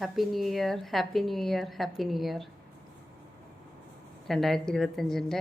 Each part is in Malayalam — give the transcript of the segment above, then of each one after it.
Happy new year, happy new year, happy new year. 2025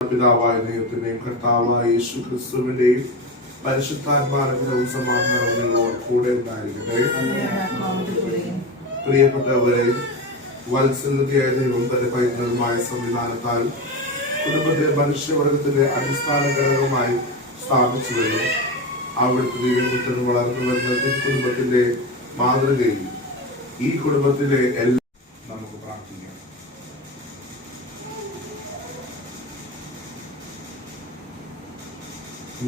പിതാവായ ദൈവത്തിന്റെയും കർത്താവായ യേശു ക്രിസ്തുവിന്റെയും പരിശുദ്ധാത്മാനവും സമാധാനവും കൂടെ ഉണ്ടായിരിക്കട്ടെ. പ്രിയപ്പെട്ടവരെ, വത്സലതയായ ദൈവം തന്റെ പൈതൃകമായ സംവിധാനത്താൽ കുടുംബത്തെ മനുഷ്യവർഗത്തിന്റെ അടിസ്ഥാന ഘടകമായി സ്ഥാപിച്ചു വരുന്നു. അവിടുത്തെ ദിവ്യപുത്രൻ വളർന്നു വരുന്ന കുടുംബത്തിന്റെ മാതൃകയിൽ ഈ കുടുംബത്തിലെ എല്ലാ നമുക്ക് പ്രാർത്ഥിക്കാം.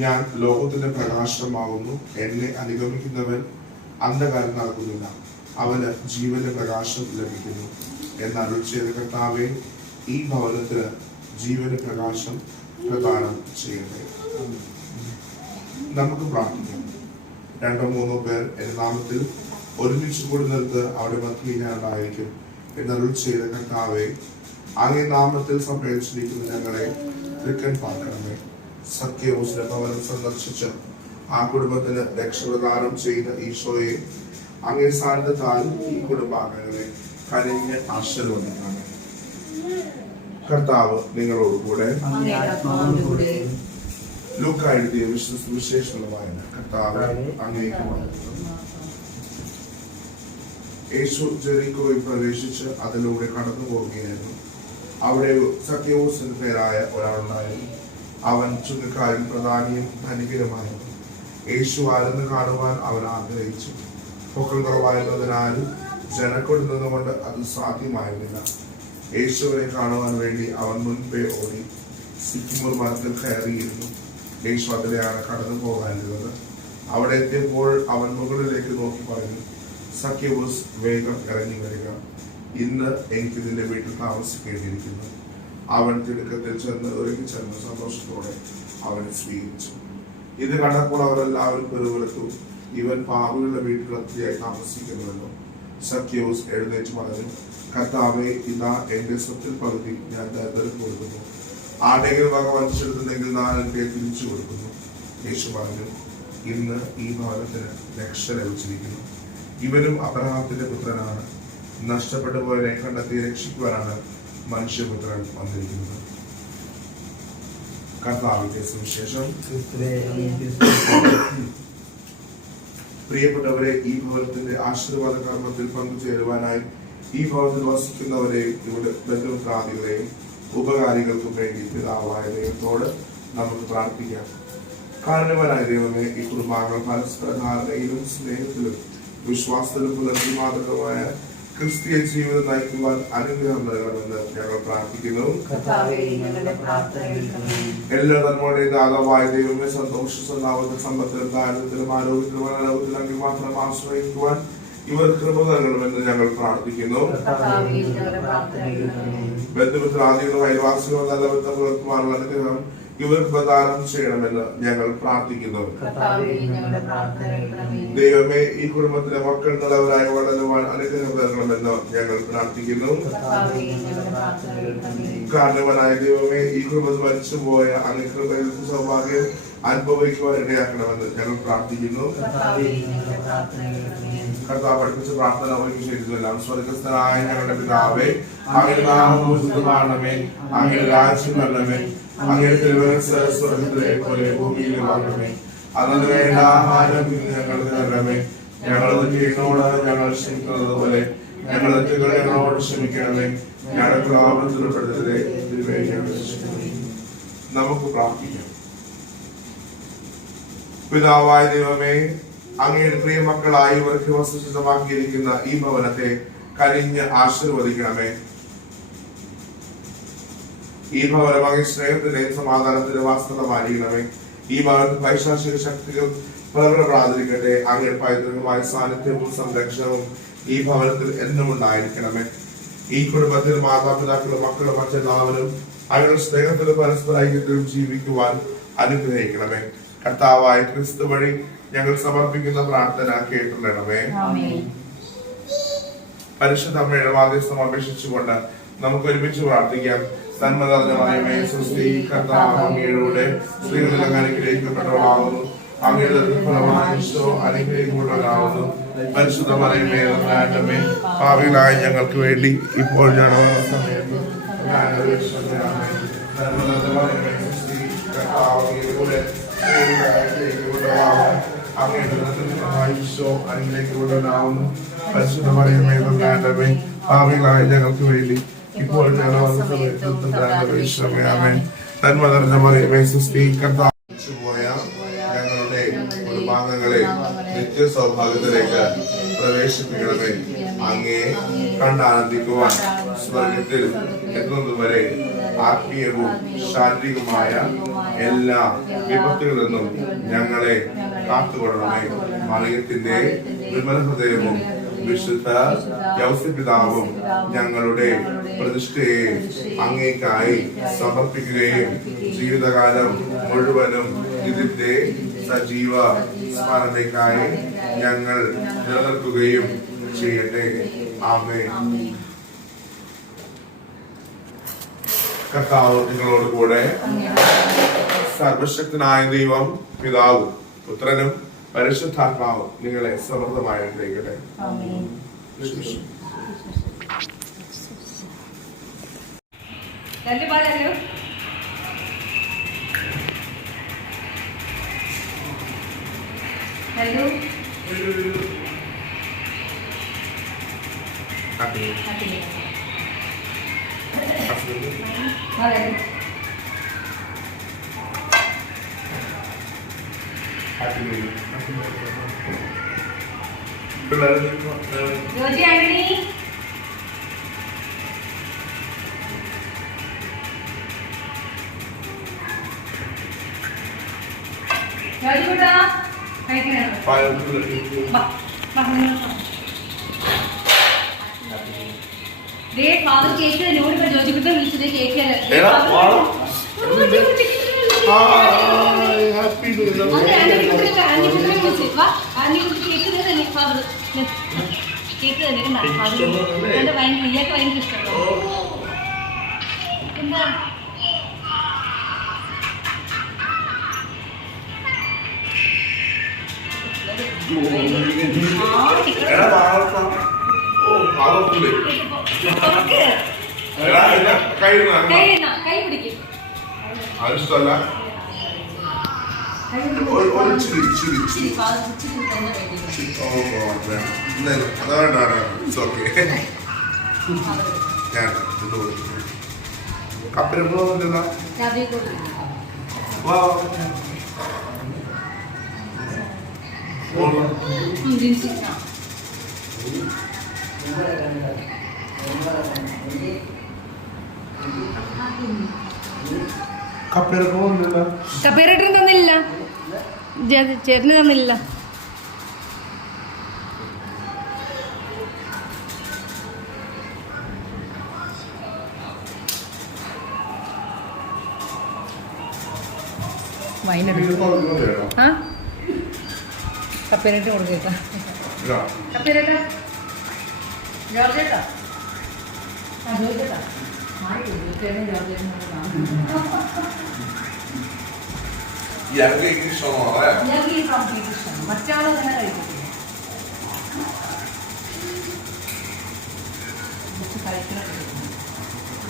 ഞാൻ ലോകത്തിന്റെ പ്രകാശമാകുന്നു, എന്നെ അനുഗമിക്കുന്നവൻ അന്ധകാരം നടക്കുന്നില്ല, അവന് ജീവന്റെ പ്രകാശം ലഭിക്കുന്നു എന്നരുൾ ചെയ്ത കർത്താവേ, ഈ ഭവനത്തിന് ജീവന്റെ പ്രകാശം പ്രദാനം ചെയ്യട്ടെ. നമുക്ക് പ്രാർത്ഥിക്കാം. 2-3 പേർ എന്റെ നാമത്തിൽ ഒരുമിച്ച് കൂടുന്നിടത്ത് അവിടെ മധ്യയിലായിരിക്കും എന്നരുൾ ചെയ്ത കർത്താവേ, അങ്ങേ നാമത്തിൽ സംപ്രേഷിച്ചിരിക്കുന്ന ഞങ്ങളെ തൃക്കൻ പാർക്കണമേ. സത്യവും ഭവനം സന്ദർശിച്ച് ആ കുടുംബത്തിന് രക്ഷപ്രദാനം ചെയ്ത ഈശോയെ, അങ്ങേ സാന്നിധ്യത്താൽ ഈ കുടുംബാംഗങ്ങളെ കനിഞ്ഞ് ആശീർവദിക്കണം. കർത്താവ് നിങ്ങളോടുകൂടെ. ലൂക്കാ എഴുതിയ വിശേഷമുള്ള വായന. കർത്താവ് അങ്ങേക്ക്. യേശു ജെറിക്കോയിൽ പ്രവേശിച്ച് അതിലൂടെ കടന്നു പോവുകയായിരുന്നു. അവിടെ സത്യവോസിന്റെ പേരായ ഒരാളുണ്ടായിരുന്നു. അവൻ ചുങ്കക്കാരിൽ പ്രധാനിയും ധനികരുമായിരുന്നു. യേശു ആരെന്ന് കാണുവാൻ അവൻ ആഗ്രഹിച്ചു. പൊക്കൾ കുറവായിരുന്നതിനാലും ജനക്കൂട്ടം നിന്നുകൊണ്ട് അത് സാധ്യമായിരുന്നില്ല. യേശുവിനെ കാണുവാൻ വേണ്ടി അവൻ മുൻപേ ഓടി സിക്കിമൂർ മരത്തിൽ കയറിയിരുന്നു. യേശു അതിലെയാണ് കടന്നു പോകാനിരുന്നത്. അവിടെ എത്തിയപ്പോൾ അവൻ മുകളിലേക്ക് നോക്കി പറഞ്ഞു, സഖ്യവൂസ്, വേഗം ഇറങ്ങി വരിക, ഇന്ന് എനിക്ക് നിന്റെ വീട്ടിൽ താമസിക്കേണ്ടിയിരിക്കുന്നു. അവൻ തിടുക്കത്തിൽ ചെന്ന് ഒരുക്കി ചെന്ന് സന്തോഷത്തോടെ അവനെ സ്വീകരിച്ചു. ഇത് കണ്ടപ്പോൾ അവരെല്ലാവരും പെരുവിളത്തു, ഇവൻ പാപികളുടെ വീട്ടിൽ അത്രയായി താമസിക്കുന്നുവല്ലോ. സഖ്യവൂസ് എഴുന്നേറ്റ് പറഞ്ഞു, കർത്താവേ, ഇതാ എന്റെ സ്വത്തിൽ പകുതി ഞാൻ ദരിദ്രർക്ക് കൊടുക്കുന്നു. ആരെങ്കിലും വക വഞ്ചിച്ചെടുത്തുണ്ടെങ്കിൽ ഞാൻ എനിക്ക് തിരിച്ചു കൊടുക്കുന്നു. യേശു പറഞ്ഞു, ഇന്ന് ഈ ഭവനത്തിന് രക്ഷ ലഭിച്ചിരിക്കുന്നു. ഇവനും അബ്രഹാത്തിന്റെ പുത്രനാണ്. നഷ്ടപ്പെട്ടു പോയവരെ കണ്ടെത്തി രക്ഷിക്കുവാനാണ് മനുഷ്യപുത്രൻ വന്നിരിക്കുന്നത്. കർത്താവിന്റെ സുവിശേഷം. പ്രിയപ്പെട്ടവരെ, ഈ ഭവനത്തിന്റെ ആശീർവാദ കർമ്മത്തിൽ പങ്കുചേരുവാനായി ഈ ഭവനത്തിൽ വസിക്കുന്നവരെയും ഇവിടെ ബന്ധുമിത്രാദികളെയും ഉപകാരികൾക്കും വേണ്ടി പിതാവായ ദൈവത്തോട് നമുക്ക് പ്രാർത്ഥിക്കാം. കാരണവനായ ദൈവമേ, ഈ കുടുംബാംഗങ്ങൾ പരസ്പര ധാരണയിലും സ്നേഹത്തിലും വിശ്വാസത്തിലും പുലർത്തി മാതൃകമായ ക്രിസ്തീയ ജീവിതം നയിക്കുവാൻ അനുഗ്രഹം നൽകണമെന്ന് ഞങ്ങൾ പ്രാർത്ഥിക്കുന്നു. എല്ലാ നന്മയുടെയും ദാതാവായ ദൈവമേ, സന്തോഷ സന്താപത്തിലും സമ്പത്തിലും ദാരിദ്ര്യത്തിലും ആരോഗ്യത്തിലും അനാരോഗ്യത്തിലും അങ്ങ് മാത്രം ആശ്രയിക്കുവാൻ ഇവർ കൃപ നൽകണമെന്ന് ഞങ്ങൾ പ്രാർത്ഥിക്കുന്നു. ബന്ധുമിത്രാദികളും അയൽവാസികളും നല്ല ബന്ധം പുലർത്തുവാനുള്ള അനുഗ്രഹം ഇവർക്ക് പ്രദാനം ചെയ്യണമെന്ന് ഞങ്ങൾ പ്രാർത്ഥിക്കുന്നു. ദൈവമേ, ഈ കുടുംബത്തിലെ മക്കൾ നല്ലവരായി വളരുവാൻ അനുഗ്രഹം നൽകണമെന്ന് ഞങ്ങൾ പ്രാർത്ഥിക്കുന്നു. കാരണവനായ ദൈവമേ, ഈ കുടുംബത്തിൽ മരിച്ചുപോയ അനുഗ്രഹ സൗഭാഗ്യം അനുഭവിക്കുവാൻ ഇടയാക്കണമെന്ന് ഞങ്ങൾ പ്രാർത്ഥിക്കുന്നു. കർത്താവ് പഠിപ്പിച്ച പ്രാർത്ഥന ഒരുക്കി ചെയ്തതെല്ലാം സ്വർഗസ്ഥനായ ഞങ്ങളുടെ പിതാവേ, അങ്ങയുടെ നാമം പൂജിതമാകണമേ, അങ്ങയുടെ രാജ്യം വരണമേ, അങ്ങയുടെ തിരുമനസ്സ് സ്വർഗത്തിലെ പോലെ ഭൂമിയിലും ആകണമേ. അന്നു വേണ്ട ആഹാരം ഇന്ന് ഞങ്ങൾക്ക് തരണമേ. ഞങ്ങളുടെ തെറ്റിനോട് ഞങ്ങൾ ക്ഷമിക്കുന്നത് പോലെ ഞങ്ങളുടെ തെറ്റുകൾ ഞങ്ങളോട് ക്ഷമിക്കണമേ. ഞങ്ങളുടെ പ്രലോഭനത്തിൽ ഉൾപ്പെടുത്തരുതേ, തിന്മയിൽ ഞങ്ങളെ രക്ഷിക്കണമേ. നമുക്ക് പ്രാർത്ഥിക്കാം. പിതാവായ ദൈവമേ, അങ്ങയുടെ പ്രിയ മക്കളായി ഇവർക്ക് വസ്തുനിഷ്ഠമാക്കിയിരിക്കുന്ന ഈ ഭവനത്തെ കനിഞ്ഞ് ആശീർവദിക്കണമേ. ഈ ഭവനം അങ്ങ് സ്നേഹത്തിന്റെയും സമാധാനത്തിന്റെയും വാസ്തവമായിരിക്കണമേ. ഈ ഭവനത്തിൽ പൈശാചിക ശക്തികൾ പ്രബലപ്പെടാതിരിക്കട്ടെ. അങ്ങയുടെ പൈതൃകമായ സാന്നിധ്യവും സംരക്ഷണവും ഈ ഭവനത്തിൽ എന്നും ഉണ്ടായിരിക്കണമേ. ഈ കുടുംബത്തിൽ മാതാപിതാക്കളും മക്കളും മറ്റെല്ലാവരും അങ്ങയുടെ സ്നേഹത്തിലും പരസ്പര ഐക്യത്തിലും ജീവിക്കുവാൻ അനുഗ്രഹിക്കണമേ. കർത്താവായ ക്രിസ്തു വഴി ഞങ്ങൾ സമർപ്പിക്കുന്ന പ്രാർത്ഥന കേട്ടുകൊള്ളണമേ. പരിശുദ്ധ അമ്മയുടെ മാധ്യസ്ഥം അപേക്ഷിച്ചുകൊണ്ട് നമുക്ക് ഒരുമിച്ച് പ്രാർത്ഥിക്കാം. നന്മ നിറഞ്ഞ മറിയമേ, സ്വസ്തി, കർത്താവ് അങ്ങയുടെ സ്ത്രീകളിൽ അങ്ങ് അനുഗ്രഹിക്കപ്പെട്ടവളാകുന്നു. അങ്ങയുടെ ഫലമായ ഈശോ അനുഗ്രഹിക്കപ്പെട്ടവനാകുന്നു. പരിശുദ്ധ മറിയമേ, തമ്പുരാന്റമ്മേ, പാപികളായ ഞങ്ങൾക്ക് വേണ്ടി ഇപ്പോൾ ഞങ്ങളുടെ സമയത്ത് പരിശുദ്ധ മറിയമേ, തമ്പുരാന്റമ്മേ, പാപികളായ ഞങ്ങൾക്ക് വേണ്ടി ഇപ്പോൾ നന്മ നിറഞ്ഞ മറിയമേ, സ്വസ്തി, കർത്താവ് ഞങ്ങളുടെ കുടുംബാംഗങ്ങളെ നിത്യ സൗഭാഗ്യത്തിലേക്ക് പ്രവേശിപ്പിക്കണമേ. അങ്ങേ കണ്ടാനന്ദിക്കുവാൻ സ്വർഗത്തിൽ എത്തുന്നതുവരെ ആത്മീയവും ശാരീരികവുമായ എല്ലാ വിപത്തുകളിൽ നിന്നും ഞങ്ങളെ കാത്തുകൊള്ളണമേ. മറിയത്തിന്റെ വിമല ഹൃദയവും വിശുദ്ധ യൗസപിതാവും ഞങ്ങളുടെ പ്രതിഷ്ഠയെ അങ്ങേക്കായി സമർപ്പിക്കുകയും ജീവിതകാലം മുഴുവനും ഇതിന്റെ സജീവ സ്മരണയ്ക്കായി ഞങ്ങൾ നിലനിർത്തുകയും ചെയ്യട്ടെ. ആമേൻ. കർത്താവ് നിങ്ങളോട് കൂടെ. സർവശക്തനായ ദൈവം പിതാവും പുത്രനും പരിശുദ്ധാത്മാവും നിങ്ങളെ സമൃദ്ധമായി അനുഗ്രഹിക്കട്ടെ. ഫാദർ കേക്ക് എന്നോട് ജോജിക്കുട്ട വിളിച്ചത് കേക്ക് കേക്ക് തന്നെ ഭയങ്കര ഇയാൾക്ക് ഭയങ്കര ഇഷ്ടമാണ്. എന്താ കൈ പിടിക്കും. കപ്പിലെപ്പോഴൊന്നുമില്ല. കപ്പിറക്കുന്നില്ല. കപ്പേരേട്ടന് തന്നില്ല, ചേട്ടന് തന്നില്ല. വൈനെടുക്കും. ആ കപ്പേരേട്ട് കൊടുക്കേട്ടാ. കപ്പേരേട്ടാ, ജോർജേട്ടാ, ആ ജോർജേട്ടാ, മറ്റാളും അങ്ങനെ കഴിക്കത്തില്ല.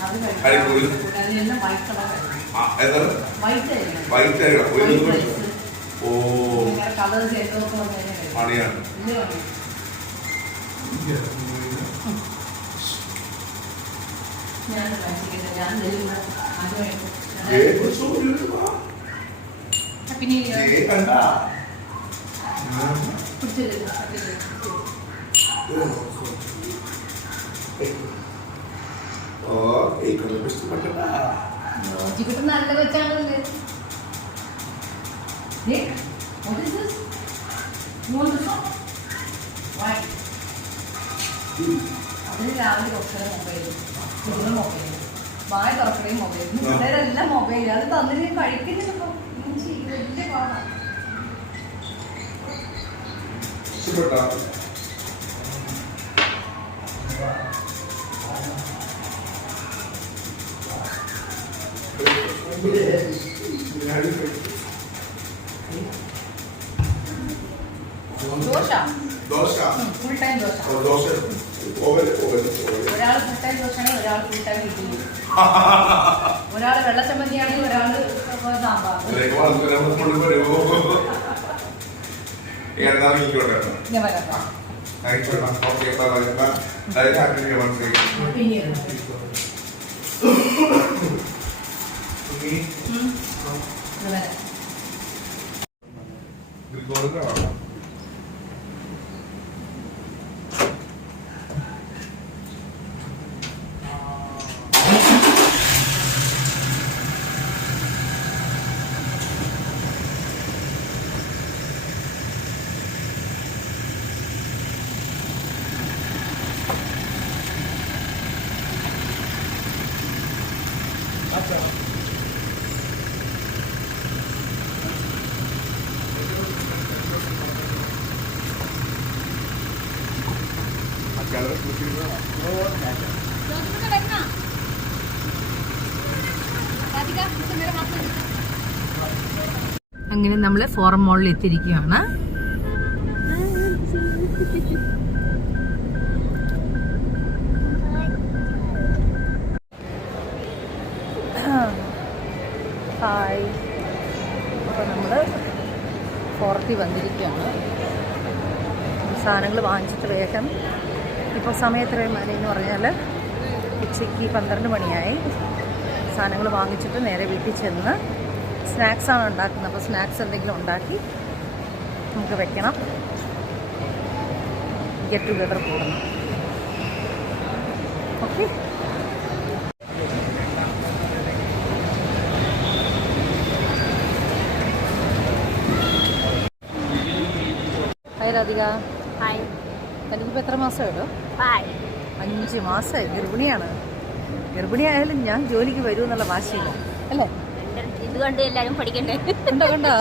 അത് കഴിക്കും. അതിനെല്ലാം വൈറ്റ് കളർ കളർ ചേർത്തൊക്കെ വന്നു ഞാൻ ഹാപ്പി ന്യൂ ഇയർ. നല്ല വെച്ചാണല്ലേ. അതിന് രാവിലെ കുറച്ച് മൊബൈൽ വായ തുറക്കണേയും മൊബൈൽ, പിള്ളേരെല്ലാം മൊബൈൽ. അത് തന്നിട്ട് കഴിക്കുന്നില്ലപ്പോ. വലിയ പാടാണ്. Dosa, full time dosa. ഒരാൾ ഫുൾ ടൈം ദോശയാണ്, ഒരാൾ ഫുൾ ടൈം ഇഡ്ഡലി. ഒരാൾ വെള്ളച്ചമ്മന്തിയാണെങ്കിൽ ഒരാൾ സാമ്പാർ. ഞാൻ വരാം. അങ്ങനെ നമ്മൾ ഫോറം മോളിൽ എത്തിയിരിക്കുകയാണ്. ഹായ്, അപ്പോൾ നമ്മൾ ഫോറത്തിൽ വന്നിരിക്കുകയാണ്. സാധനങ്ങൾ വാങ്ങിച്ചിട്ട് വേഗം, ഇപ്പോൾ സമയത്രയും എന്ന് പറഞ്ഞാൽ ഉച്ചയ്ക്ക് 12 മണിയായി. സാധനങ്ങൾ വാങ്ങിച്ചിട്ട് നേരെ വീട്ടിൽ ചെന്ന് സ്നാക്സാണ് ഉണ്ടാക്കുന്നത്. അപ്പോൾ സ്നാക്സ് എന്തെങ്കിലും ഉണ്ടാക്കി നമുക്ക് വെക്കണം. ഗെറ്റ് ടുഗെദർ കൂടണം. Okay, hi Radhika. ഹായ്. തനിക്കിപ്പോൾ എത്ര മാസമായിട്ടോ? 5 മാസമായി. ഗർഭിണിയായാലും ഞാൻ ജോലിക്ക് വരുമെന്നുള്ള വാശിയില്ല അല്ലേ? ഇതുകൊണ്ട് എല്ലാവരും പഠിക്കണ്ടേ? കണ്ടോ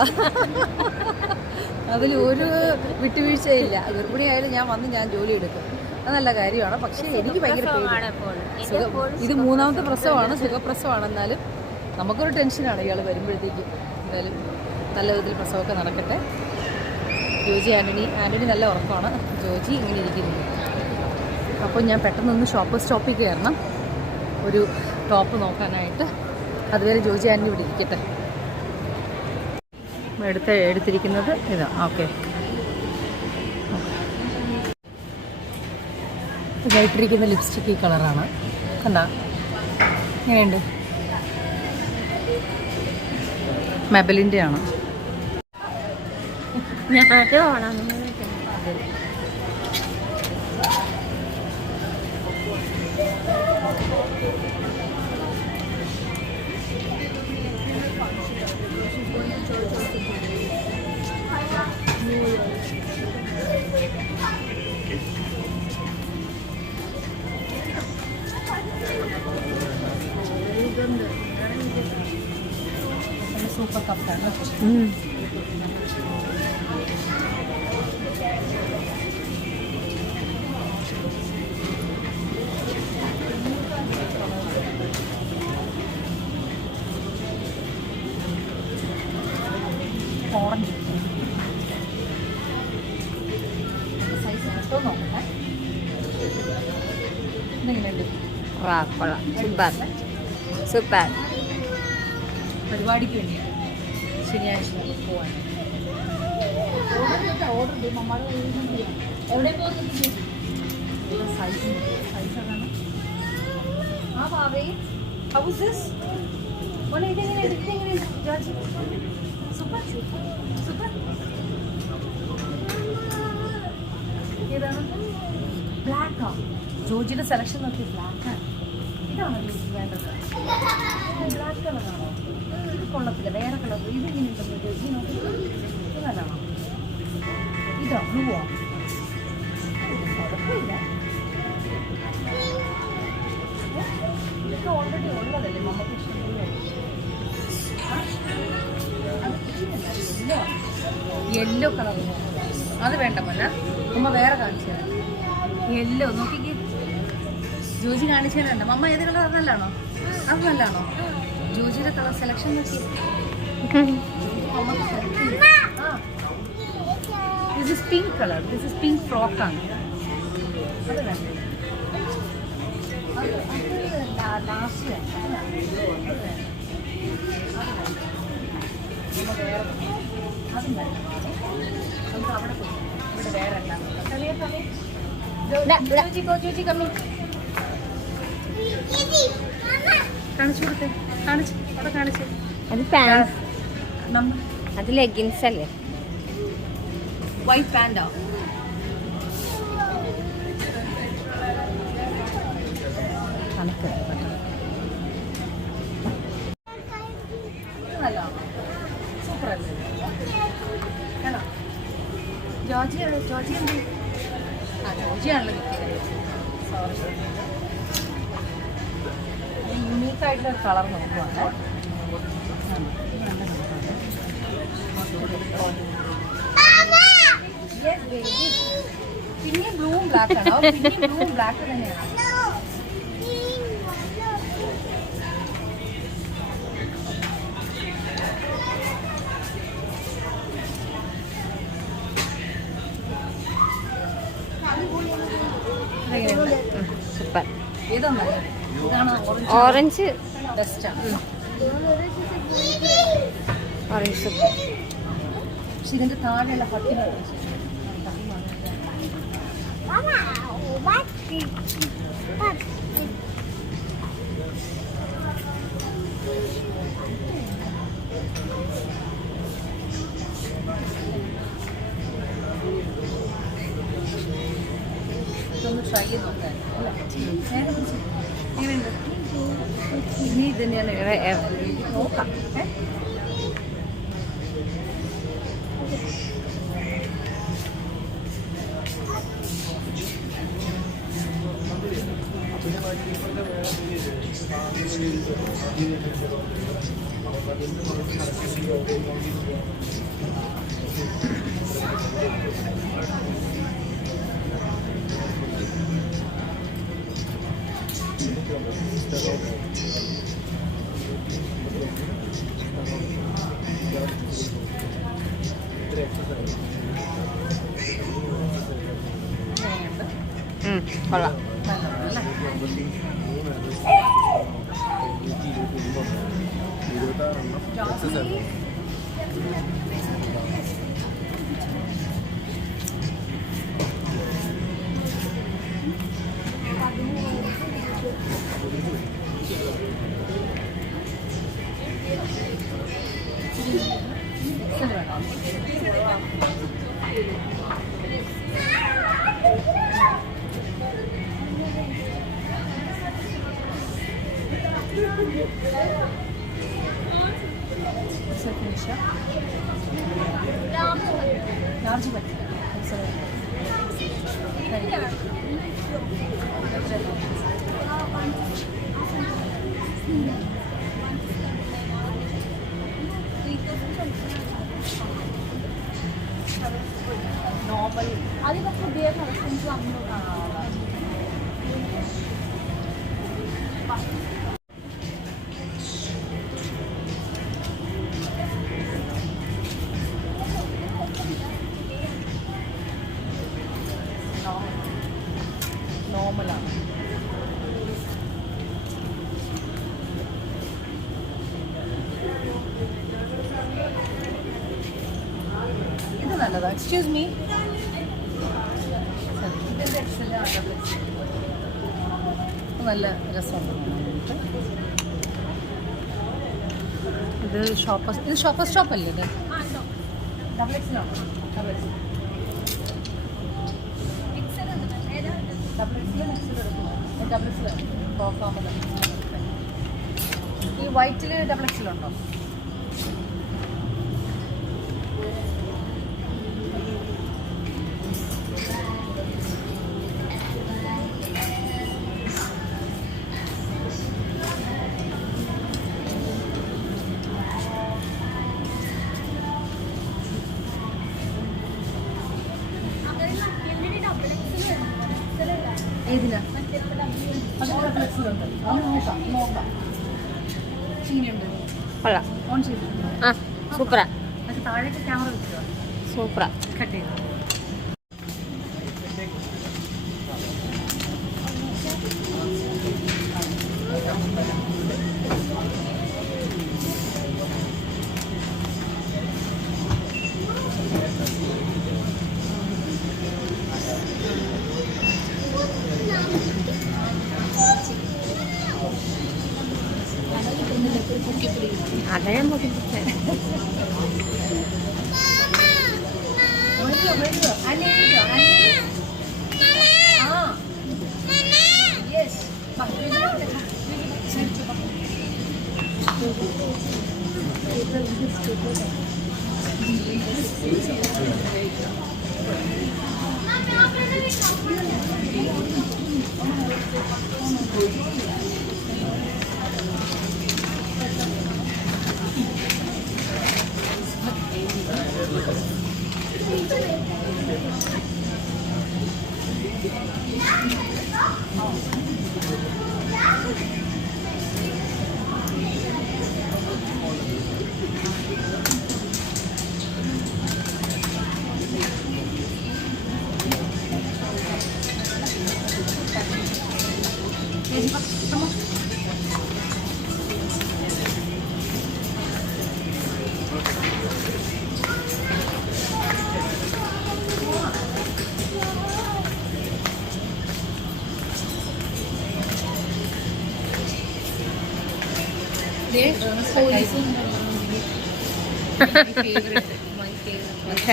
അതിൽ ഒരു വിട്ടുവീഴ്ചയില്ല. ഗർഭിണിയായാലും ഞാൻ ജോലി എടുക്കും. അത് നല്ല കാര്യമാണ്. പക്ഷേ എനിക്ക് ഭയങ്കര ഇത് 3ാമത്തെ പ്രസവമാണ്, സുഖപ്രസവമാണ്. എന്നാലും നമുക്കൊരു ടെൻഷനാണ് ഇയാൾ വരുമ്പോഴത്തേക്ക്. എന്തായാലും നല്ല വിധത്തിൽ പ്രസവമൊക്കെ നടക്കട്ടെ. ജോജി ആൻ്റണി നല്ല ഉറക്കമാണ്. ജോജി ഇങ്ങനെ ഇരിക്കുന്നു. അപ്പോൾ ഞാൻ പെട്ടെന്നൊന്ന് സ്റ്റോപ്പിൽ കയറണം ഒരു ടോപ്പ് നോക്കാനായിട്ട്. അതുവരെ ജോജി ആൻ്റണി ഇവിടെ ഇരിക്കട്ടെ. എടുത്തിരിക്കുന്നത് ഇതാ. ഓക്കെ, ഇതായിട്ടിരിക്കുന്ന ലിപ്സ്റ്റിക്ക് ഈ കളറാണ്. കണ്ടാ ഇങ്ങനെയുണ്ട്. മെബലിൻ്റെ ആണ്. സൂപ്പർ കപ്പാണ്. ഓറഞ്ച് സൈസ് കേട്ടോ നോക്കട്ടെ. എന്തെങ്കിലുണ്ട് കൊള്ളാം. Super super. പരിപാടിക്ക് വേണ്ടിയാണ് ശനിയാഴ്ച പോവാൻ. ഓർഡർ ചെയ്ത് മമ്മയുടെ എവിടെ പോകുന്നത്? സൈസ് അതാണ്. ആ ഭാവേ ഹൗസ് ദിസ് ഓലെ ഇതെങ്ങനെ ജോർജ്? Super super. ഏതാണ്? ബ്ലാക്കാ. ജോർജിയുടെ സെലക്ഷൻ നോക്കി ബ്ലാക്കാണ്. ഇതാണോ ജോർജി വേണ്ടത്? ബ്ലാക്ക് കളറാണോ? ഇത് കൊള്ളത്തില്ല, വേറെ കളർ. ഇത് ഇങ്ങനെയുണ്ടല്ലോ ജോർജി, നോക്കി. ഇത് നല്ലതാണോ? ഇതോ ബ്ലൂവോ? കുഴപ്പമില്ല. ഇതൊക്കെ ഓൾറെഡി ഉള്ളതല്ലേ, നമുക്ക് ഇഷ്ടംപോലെ. യെല്ലോ കളർ അത് വേണ്ട മല്ല, അമ്മ വേറെ കാണിച്ചു തരാം. യെല്ലോ നോക്കിക്കേ, ജോജി കാണിച്ചു തരണ്ട. മമ്മ ഏത് കളർ? അത് നല്ലതാണോ? അത് നല്ലതാണോ? ജോജിയുടെ കളർ സെലക്ഷൻ നോക്കി. This is pink colour. This is pink ഫ്രോക്കാണ്. അത് വേണ്ട. ലാസ്റ്റ് അതും വേണ്ട. നമുക്ക് അവിടെ പോയി ഇവിടെ വേറെ എല്ലാം ജോജി കമ്മി കാണിച്ചു കൊടുത്തേ. കാണിച്ചു അവിടെ കാണിച്ചു. അത് പാൻസ്, അത് ലെഗിൻസ് അല്ലേ? വൈറ്റ് പാൻറ്റോ? കണക്ക് സൂപ്പർ അല്ലേ? ആണോ? ജോർജി എന്ത്? ആ ജോർജിയാണല്ലോ കിട്ടിയത്. സോറി. യൂണീക്കായിട്ടുള്ള ഒരു കളർ നോക്കുവാണ്. പിന്നെ ബ്ലൂവും ബ്ലാക്ക് ആണോ? പിന്നെ ബ്ലൂവും ബ്ലാക്ക് തന്നെയാണ്. സൂപ്പർ. ഏതാണ്? ഇതാണ് ഓറഞ്ച് ബെസ്റ്റാണ്. Orange super. പക്ഷെ ഇതിന്റെ താഴെയുള്ള പട്ടികൾ ഇതൊന്ന് ട്രൈ ചെയ്ത് നോക്കാൻ. എങ്ങനെയുണ്ട്? ഇനി ഇത് തന്നെയാണ് നോക്കാം. കൊള്ളാം. ലാർജ് പറ്റില്ല. നോർമൽ അതിപ്പോ പുതിയ കളക്ഷൻസ് വന്നു. നോർമലാണ്. ഇത് നല്ലതാ. എക്സ്ക്യൂസ് മീ, ഇതിൻ്റെ നല്ല രസമുണ്ട്. ഇത് ഷോപ്പർ സ്റ്റോപ്പല്ലേ ഇത്? ഡബിൾ എക്സിലാണോ? ഡബിൾ എക്സിൽ ഡബിൾ എക്സിൽ ടോപ്പാമത്. ഈ വൈറ്റിൽ ഡബിൾ എക്സിലുണ്ടോ? ഏതിനാ? അത് ഡബിൾ എക്സിലുണ്ട്. അത് നോക്കാം. ഇങ്ങനെയുണ്ട്. കൊള്ളാം. ഓൺ ചെയ്തിട്ടുണ്ടോ? ആ സൂപ്പറാ. അത് താഴേക്ക് ക്യാമറ വെച്ചോ. സൂപ്പറാ. കട്ട് ചെയ്തു. അതാ ഞാൻ നോക്കി.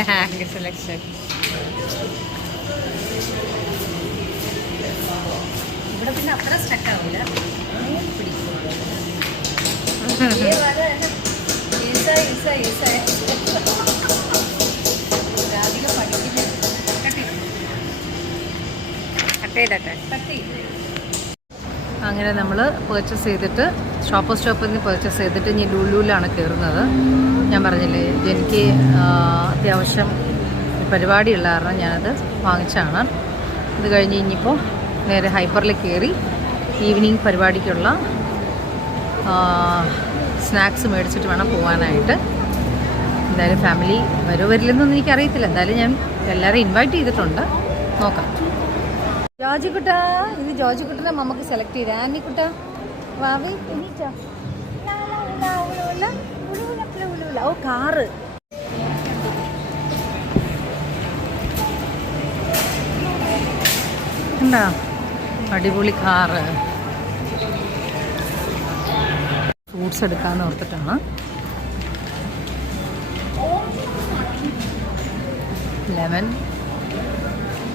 Hank selection. ഇവിടെ പിന്നെ അത്ര സ്റ്റക്കാവില്ല. രാവിലെ പഠിക്കില്ല. അങ്ങനെ നമ്മൾ പർച്ചേസ് ചെയ്തിട്ട് ഷോപ്പിൽ നിന്ന് പർച്ചേസ് ചെയ്തിട്ട് ഇനി ലുലുവിലാണ് കയറുന്നത്. ഞാൻ പറഞ്ഞില്ലേ എനിക്ക് അത്യാവശ്യം പരിപാടിയുള്ള കാരണം ഞാനത് വാങ്ങിച്ചാണ്. ഇത് കഴിഞ്ഞ് ഇനിയിപ്പോൾ നേരെ ഹൈപ്പറിൽ കയറി ഈവനിങ് പരിപാടിക്കുള്ള സ്നാക്സ് മേടിച്ചിട്ട് വേണം പോകാനായിട്ട്. എന്തായാലും ഫാമിലി വരില്ലെന്നൊന്നും എനിക്കറിയത്തില്ല. എന്തായാലും ഞാൻ എല്ലാവരെയും ഇൻവൈറ്റ് ചെയ്തിട്ടുണ്ട്. നോക്കാം. ജോജിക്കുട്ട, ഇത് ജോജിക്കുട്ടനെ നമുക്ക് സെലക്ട് ചെയ്ത്. ആനിക്കുട്ട വാവി എണീറ്റോ? ഓ കാറ്. എന്താ അടിപൊളി കാറ്. ഫ്രൂട്ട്സ് എടുക്കാമെന്ന് ഓർത്തിട്ടാണ്. ലെമൺ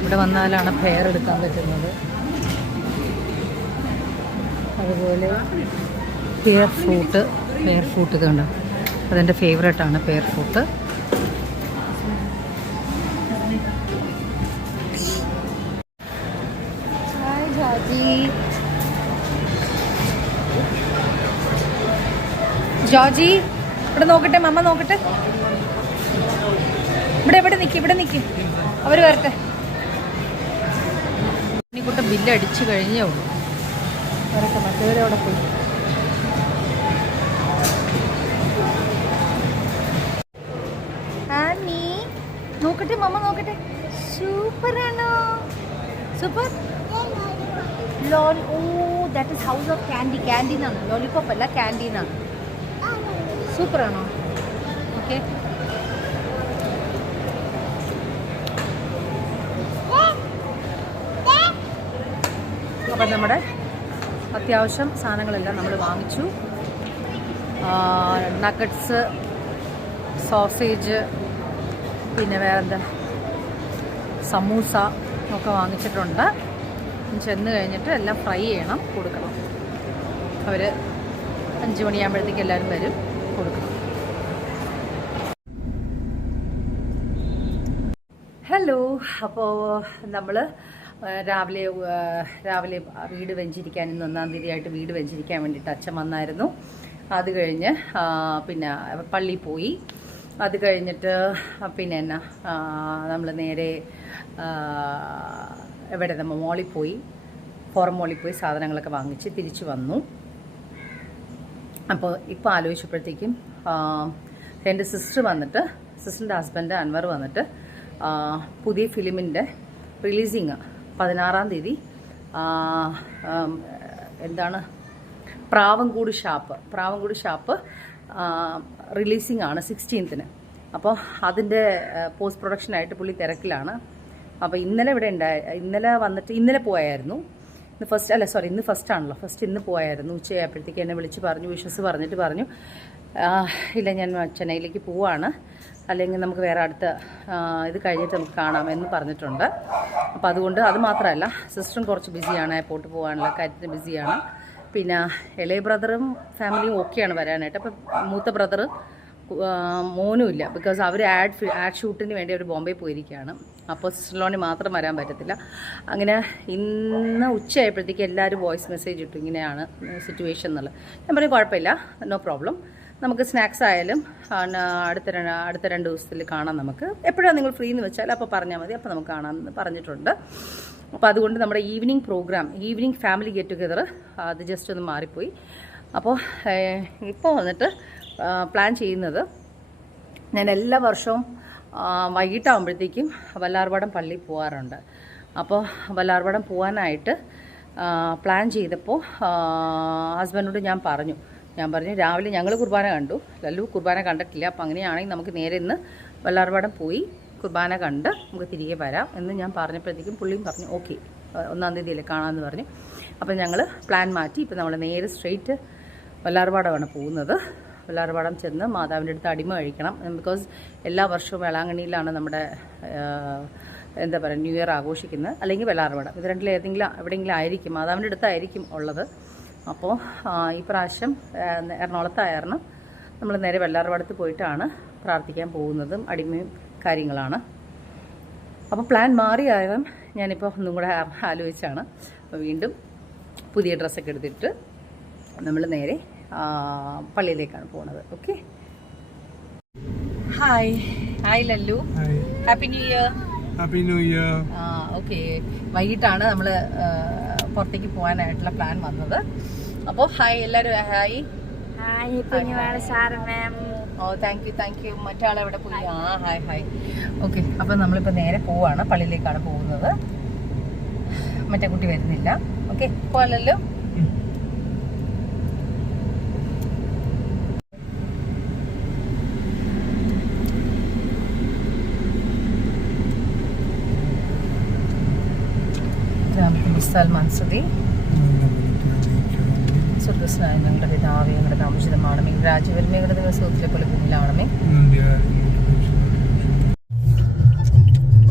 ഇവിടെ വന്നാലാണ് പെയർ എടുക്കാൻ പറ്റുന്നത്. അതുപോലെ പെയർ ഫ്രൂട്ട് ഇത് കണ്ടോ, അതെൻ്റെ ഫേവറേറ്റാണ് പെയർ ഫ്രൂട്ട്. ജോജി ഇവിടെ നോക്കട്ടെ, മമ്മ നോക്കട്ടെ. ഇവിടെ നിൽക്കി അവർ വരട്ടെ. ഇനിക്കൂട്ടം ബില്ല് അടിച്ചു കഴിഞ്ഞേ ഉള്ളൂ. വരട്ടെ, മറ്റേവരെ അവിടെ പോയി. ആമി നോക്കട്ടെ, മമ്മ നോക്കട്ടെ. സൂപ്പറാണോ? Super. Oh that is house of candy. ക്യാൻഡീനാണ്, ലോലിപോപ്പ് അല്ല, ക്യാൻഡീനാണ്. സൂപ്പറാണോ? ഓക്കെ. അപ്പം നമ്മുടെ അത്യാവശ്യം സാധനങ്ങളെല്ലാം നമ്മൾ വാങ്ങിച്ചു. നഗറ്റ്സ്, സോസേജ്, പിന്നെ വേറെന്താ സമൂസ ഒക്കെ വാങ്ങിച്ചിട്ടുണ്ട്. ചെന്ന് കഴിഞ്ഞിട്ട് എല്ലാം ഫ്രൈ ചെയ്യണം, കൊടുക്കണം. അവർ 5 മണിയാകുമ്പോഴത്തേക്ക് എല്ലാവരും വരും, കൊടുക്കണം. ഹലോ. അപ്പോൾ നമ്മൾ രാവിലെ വീട് വെഞ്ചിരിക്കാൻ, ഇന്ന് 1-ാം തീയതിയായിട്ട് വീട് വെഞ്ചിരിക്കാൻ വേണ്ടിയിട്ട് അച്ഛൻ വന്നായിരുന്നു. അത് കഴിഞ്ഞ് പിന്നെ പള്ളിയിൽ പോയി. അത് കഴിഞ്ഞിട്ട് പിന്നെ എന്നാ നമ്മൾ നേരെ നമ്മൾ മോളിൽ പോയി, ഫോറം മോളിൽ പോയി സാധനങ്ങളൊക്കെ വാങ്ങിച്ച് തിരിച്ചു വന്നു. അപ്പോൾ ഇപ്പോൾ ആലോചിച്ചപ്പോഴത്തേക്കും എൻ്റെ സിസ്റ്ററിൻ്റെ ഹസ്ബൻഡ് അൻവർ വന്നിട്ട് പുതിയ ഫിലിമിൻ്റെ റിലീസിങ് 16-ാം തീയതി എന്താണ് പ്രാവൻകൂട് ഷാപ്പ് റിലീസിങ് ആണ് 16th. അപ്പോൾ അതിൻ്റെ പോസ്റ്റ് പ്രൊഡക്ഷനായിട്ട് പുള്ളി തിരക്കിലാണ്. അപ്പോൾ ഇന്നലെ പോയായിരുന്നു. ഇന്ന് ഫസ്റ്റ് ആണല്ലോ. ഇന്ന് പോയായിരുന്നു. ഉച്ചയായപ്പോഴത്തേക്ക് എന്നെ വിളിച്ച് പറഞ്ഞു, വിശ്വസ് പറഞ്ഞിട്ട് പറഞ്ഞു, ഇല്ല ഞാൻ ചെന്നൈയിലേക്ക് പോവാണ്, അല്ലെങ്കിൽ നമുക്ക് വേറെ അടുത്ത ഇത് കഴിഞ്ഞിട്ട് നമുക്ക് കാണാമെന്ന് പറഞ്ഞിട്ടുണ്ട്. അപ്പോൾ അതുകൊണ്ട് അത് മാത്രമല്ല, സിസ്റ്ററും കുറച്ച് ബിസിയാണ്, എയർപോർട്ട് പോകാനുള്ള കാര്യത്തിന് ബിസിയാണ്. പിന്നെ ഇളയ ബ്രദറും ഫാമിലിയും ഓക്കെയാണ് വരാനായിട്ട്. അപ്പം മൂത്ത ബ്രദർ മോനും ഇല്ല, ബിക്കോസ് അവർ ആഡ് ഷൂട്ടിന് വേണ്ടി അവർ ബോംബെ പോയിരിക്കുകയാണ്. അപ്പോൾ സിസ്റ്ററിലോണി മാത്രം വരാൻ പറ്റത്തില്ല. അങ്ങനെ ഇന്ന് ഉച്ചയായപ്പോഴത്തേക്ക് എല്ലാവരും വോയിസ് മെസ്സേജ് ഇട്ടു, ഇങ്ങനെയാണ് സിറ്റുവേഷൻ എന്നുള്ളത്. ഞാൻ പറയും കുഴപ്പമില്ല, നോ പ്രോബ്ലം, നമുക്ക് സ്നാക്സ് ആയാലും അടുത്ത 2 ദിവസത്തിൽ കാണാം. നമുക്ക് എപ്പോഴാണ് നിങ്ങൾ ഫ്രീ എന്ന് വെച്ചാൽ അപ്പോൾ പറഞ്ഞാൽ മതി, അപ്പോൾ നമുക്ക് കാണാമെന്ന് പറഞ്ഞിട്ടുണ്ട്. അപ്പോൾ അതുകൊണ്ട് നമ്മുടെ ഈവനിങ് ഫാമിലി ഗെറ്റ് ടുഗെദർ അത് ജസ്റ്റ് ഒന്ന് മാറിപ്പോയി. അപ്പോൾ ഇപ്പോൾ വന്നിട്ട് പ്ലാൻ ചെയ്യുന്നത്, ഞാൻ എല്ലാ വർഷവും വൈകിട്ടാകുമ്പോഴത്തേക്കും വല്ലാർപാടം പള്ളിയിൽ പോകാറുണ്ട്. അപ്പോൾ വല്ലാർപാടം പോകാനായിട്ട് പ്ലാൻ ചെയ്തപ്പോൾ ഹസ്ബൻഡിനോട് ഞാൻ പറഞ്ഞു രാവിലെ ഞങ്ങൾ കുർബാന കണ്ടു, ലല്ലു കുർബാന കണ്ടിട്ടില്ല. അപ്പോൾ അങ്ങനെയാണെങ്കിൽ നമുക്ക് നേരെ ഇന്ന് വല്ലാർപാടം പോയി കുർബാന കണ്ട് നമുക്ക് തിരികെ വരാം എന്ന് ഞാൻ പറഞ്ഞപ്പോഴത്തേക്കും പുള്ളിയും പറഞ്ഞു ഓക്കെ, 1-ാം തീയതിയല്ലേ കാണാമെന്ന് പറഞ്ഞു. അപ്പോൾ ഞങ്ങൾ പ്ലാൻ മാറ്റി. ഇപ്പോൾ നമ്മൾ നേരെ സ്ട്രെയിറ്റ് വല്ലാർപാടമാണ് പോകുന്നത്. വല്ലാർപാടം ചെന്ന് മാതാവിൻ്റെ അടുത്ത് അടിമ കഴിക്കണം. ബിക്കോസ് എല്ലാ വർഷവും വേളാങ്കണ്ണിയിലാണ് നമ്മുടെ എന്താ പറയുക ന്യൂ ഇയർ ആഘോഷിക്കുന്നത്, അല്ലെങ്കിൽ വല്ലാർപാടം. ഇത് രണ്ടിൽ എവിടെയെങ്കിലും ആയിരിക്കും, മാതാവിൻ്റെ അടുത്തായിരിക്കും ഉള്ളത്. അപ്പോൾ ഈ പ്രാവശ്യം എറണാകുളത്തായിരുന്നു. നമ്മൾ നേരെ വല്ലാർപാടത്ത് പോയിട്ടാണ് പ്രാർത്ഥിക്കാൻ പോകുന്നതും അടിമയും കാര്യങ്ങളാണ്. അപ്പോൾ പ്ലാൻ മാറിയായാലും ഞാനിപ്പോൾ ഒന്നും കൂടെ ആലോചിച്ചാണ്. അപ്പോൾ വീണ്ടും പുതിയ ഡ്രസ്സൊക്കെ എടുത്തിട്ട് നമ്മൾ നേരെ പള്ളിയിലേക്കാണ് പോകുന്നത്. Okay. Hi Lallu, happy new year. Okay. വൈകിട്ടാണ് നമ്മൾ പുറത്തേക്ക് പോകാനായിട്ടുള്ള പ്ലാൻ വന്നത്. അപ്പോൾ ഹായ് എല്ലാവരും, ഹായ്. Oh thank you. മറ്റാളെവിടെ പോയി? ഹായ്. ഓക്കെ. അപ്പോൾ നമ്മളിപ്പോൾ നേരെ പോവാണ്, പള്ളിയിലേക്കാണ് പോകുന്നത്. മറ്റേ കുട്ടി വരുന്നില്ല. ഓക്കെ, പോകാമല്ലോ. സൽമാൻ സുദി സ്വർഗസ്നായ ഞങ്ങളുടെ പിതാവേ, ഞങ്ങളുടെ താമസിതമാണമേ, രാജ്യവരും ഞങ്ങളുടെ ദിവസത്തിലെ പോലെ ഭൂമിയിലാണമേ.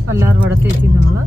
വല്ലാർപാടത്തെത്തി നമ്മൾ.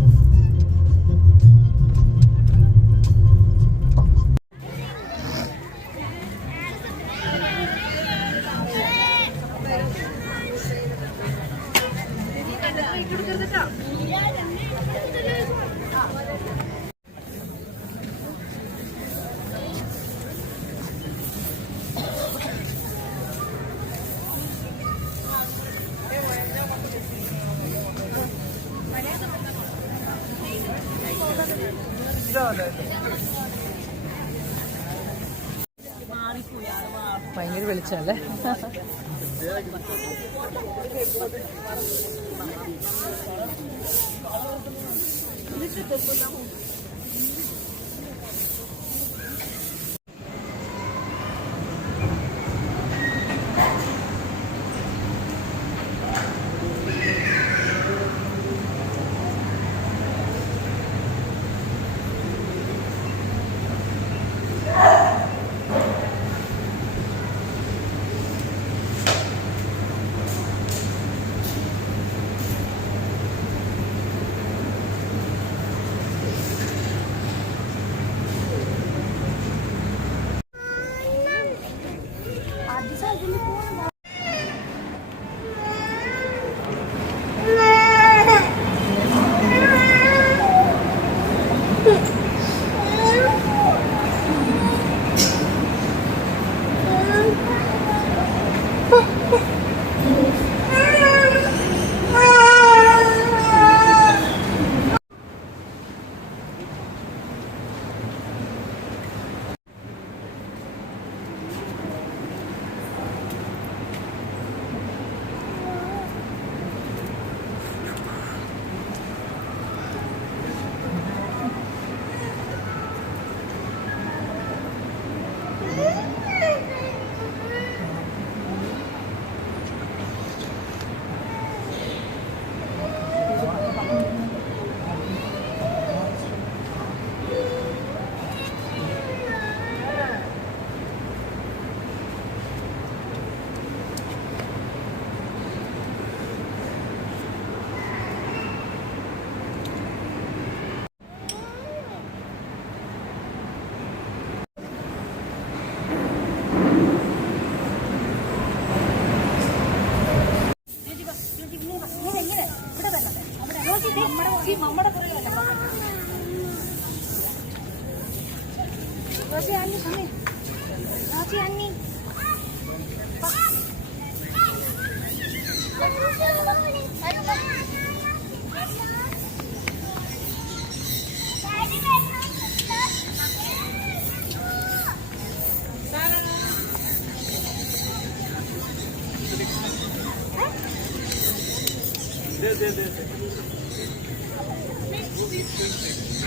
ഭയങ്കര വെളിച്ചല്ലേ.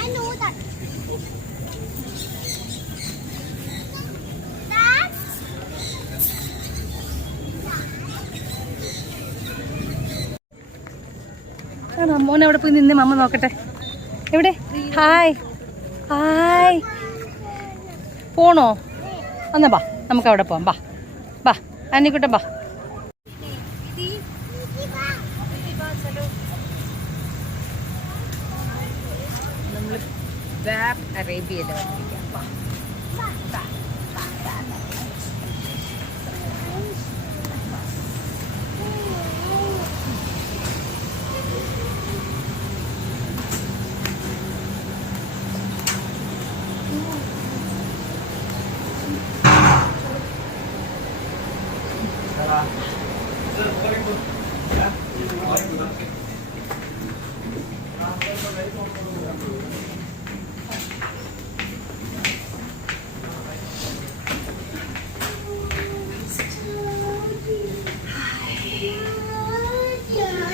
I know that. മോനെ അവിടെ പോയി നിന്ന് മമ്മ നോക്കട്ടെ. എവിടെ? Hi hi. പോണോ? എന്നാ ബാ, നമുക്ക് അവിടെ പോവാം. ബാ ബാ അന്നിക്കുട്ട ബാ. നമ്മൾ അറേബ്യയിലെ വന്നിരിക്കാം.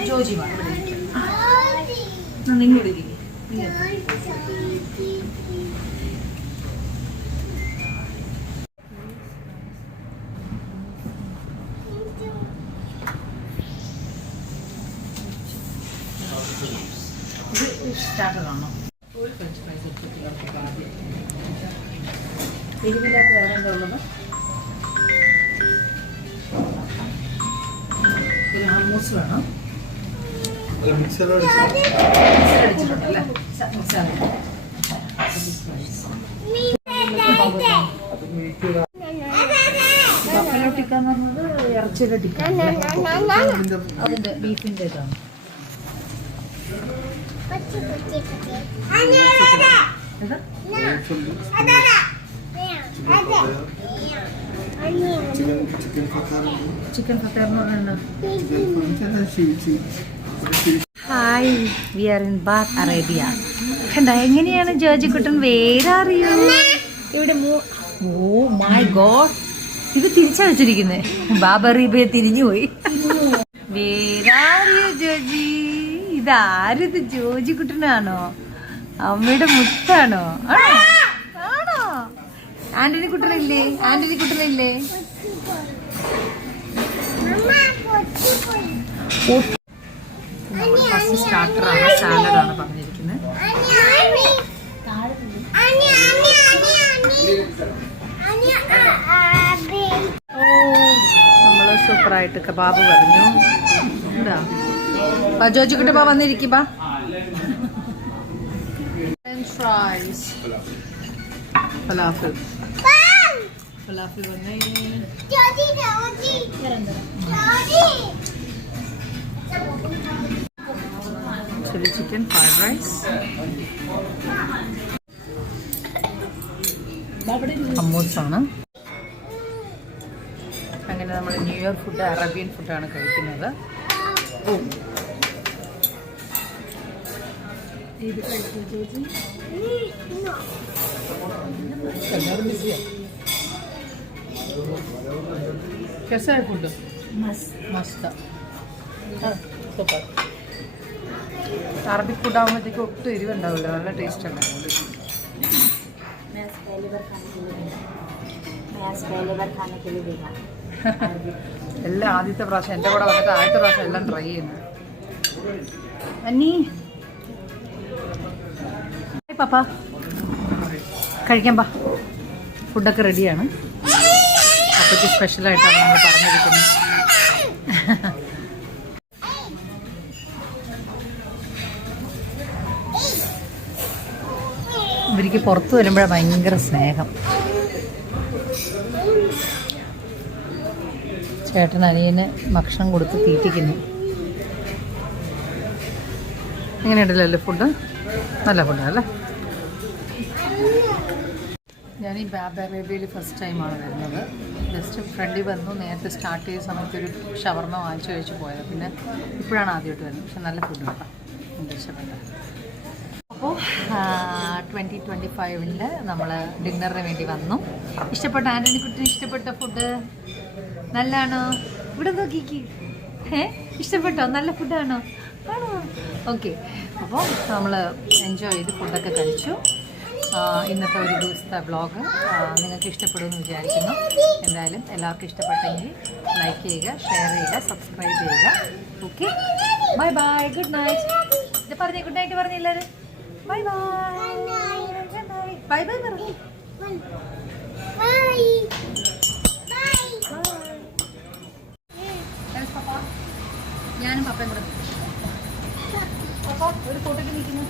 ജോജി നിങ്ങോട്ട് സ്റ്റാർട്ടറാണോ? ഫ്രഞ്ച് ഫ്രൈസ് കുട്ടികൾക്ക് ആദ്യം എരിവില്ലാത്ത വേറെ എന്താ ഉള്ളത്? ഒരു ഹമ്മൂസ് വേണം. മിക്സർ അടിച്ചിട്ടുണ്ടല്ലേ? ബഫലോ ടിക്ക എന്ന് പറഞ്ഞത് ഇറച്ചിയുടെ ടിക്ക, അതിന്റെ ബീഫിന്റെ ഇതാണ്. എന്താ ചിക്കൻ ഫത്തേർ എന്ന് പറഞ്ഞാൽ ഹായ് വി ആർ ഇൻ ബാത്ത് അറേബ്യ. കണ്ട എങ്ങനെയാണ് ജോർജ് കുട്ടൻ വേറെ അറിയൂ ഇവിടെ ഓ മൈ ഗോഡ് ഇത് തിരിച്ചാ വെച്ചിരിക്കുന്നേ. ബാബ അറേബ്യ തിരിഞ്ഞു പോയി. വേറെ അറിയോ ജോജി? ഇതാരിത്? ജോർജ് കുട്ടനാണോ? അമ്മയുടെ മുത്താണോ? ആണോ? ആണോ? ആന്റണി കുട്ടനില്ലേ? ആന്റണി കുട്ടനില്ലേ? ഫസ്റ്റ് സ്റ്റാർട്ടറാണ്, സാലഡാണ് പറഞ്ഞിരിക്കുന്നത്. നമ്മള് സൂപ്പറായിട്ട് കബാബ് പറഞ്ഞു. എന്താ ജോജി കുട്ട വന്നിരിക്കുമ്പോ ഫ്രഞ്ച് ഫ്രൈസ്, ഫലാഫിൽ ഫലാഫിൽ വന്നേ. ചില്ലി ചിക്കൻ, ഫ്രൈഡ് റൈസ്, ഹമ്മൂസാണ്. അങ്ങനെ നമ്മൾ ന്യൂ ഇയർ ഫുഡ് അറേബ്യൻ ഫുഡാണ് കഴിക്കുന്നത്. कैसा है फूड? मस्त. സൂപ്പർ. അറബിക് ഫുഡ് ആകുമ്പോഴത്തേക്ക് ഒട്ടും എരിവുണ്ടാവില്ല, നല്ല ടേസ്റ്റ് ഉണ്ടാവും. എല്ലാം ആദ്യത്തെ പ്രാവശ്യം എൻ്റെ കൂടെ വന്നിട്ട് ആദ്യത്തെ പ്രാവശ്യം എല്ലാം ട്രൈ ചെയ്യുന്നത്. അന്നീ പാപ്പ കഴിക്കാൻ പാ. ഫുഡൊക്കെ റെഡിയാണ്. അപ്പയ്ക്ക് സ്പെഷ്യലായിട്ടാണ് നമ്മൾ പറഞ്ഞിരിക്കുന്നത്. ഇവർക്ക് പുറത്ത് വരുമ്പോഴാണ് ഭയങ്കര സ്നേഹം. ചേട്ടൻ അനിയന് ഭക്ഷണം കൊടുത്ത് തീറ്റിക്കുന്നു. എങ്ങനെയുണ്ടല്ലോ ഫുഡ്? നല്ല ഫുഡാണല്ലേ. ഞാൻ ഈ ബാബ് അറേബ്യയിൽ ഫസ്റ്റ് ടൈമാണ് വരുന്നത്. ജസ്റ്റ് ഫ്രണ്ടിൽ വന്നു, നേരത്തെ സ്റ്റാർട്ട് ചെയ്ത സമയത്തൊരു ഷവർമ വാങ്ങിച്ചു കഴിച്ച് പോയത്. പിന്നെ ഇപ്പോഴാണ് ആദ്യമായിട്ട് വരുന്നത്. പക്ഷെ നല്ല ഫുഡ് കേട്ടോ, എനിക്ക് ഇഷ്ടപ്പെട്ടത്. അപ്പോൾ 2025 നമ്മൾ ഡിന്നറിന് വേണ്ടി വന്നു. ഇഷ്ടപ്പെട്ട ആൻ്റണി കുട്ടിന് ഇഷ്ടപ്പെട്ട ഫുഡ് നല്ലതാണോ? ഇവിടെ നോക്കിക്ക്. ഇഷ്ടപ്പെട്ടോ? നല്ല ഫുഡാണോ? ആണോ? ഓക്കെ. അപ്പോൾ നമ്മൾ എൻജോയ് ചെയ്ത് ഫുഡൊക്കെ കഴിച്ചു. ഇന്നത്തെ ഒരു ദിവസത്തെ വ്ളോഗ് നിങ്ങൾക്ക് ഇഷ്ടപ്പെടുമെന്ന് വിചാരിക്കുന്നു. എന്തായാലും എല്ലാവർക്കും ഇഷ്ടപ്പെട്ടെങ്കിൽ ലൈക്ക് ചെയ്യുക, ഷെയർ ചെയ്യുക, സബ്സ്ക്രൈബ് ചെയ്യുക. Okay, bye bye, good night. ഇത് പറഞ്ഞേ, ഗുഡ് നൈറ്റ് പറഞ്ഞില്ലാരും. ബൈ ബൈ, ബൈ ബൈ പറഞ്ഞു. ഞാനും പപ്പയും കൂടെ. പപ്പ ഒരു ഫോട്ടോയ്ക്ക് നിൽക്കുന്നു.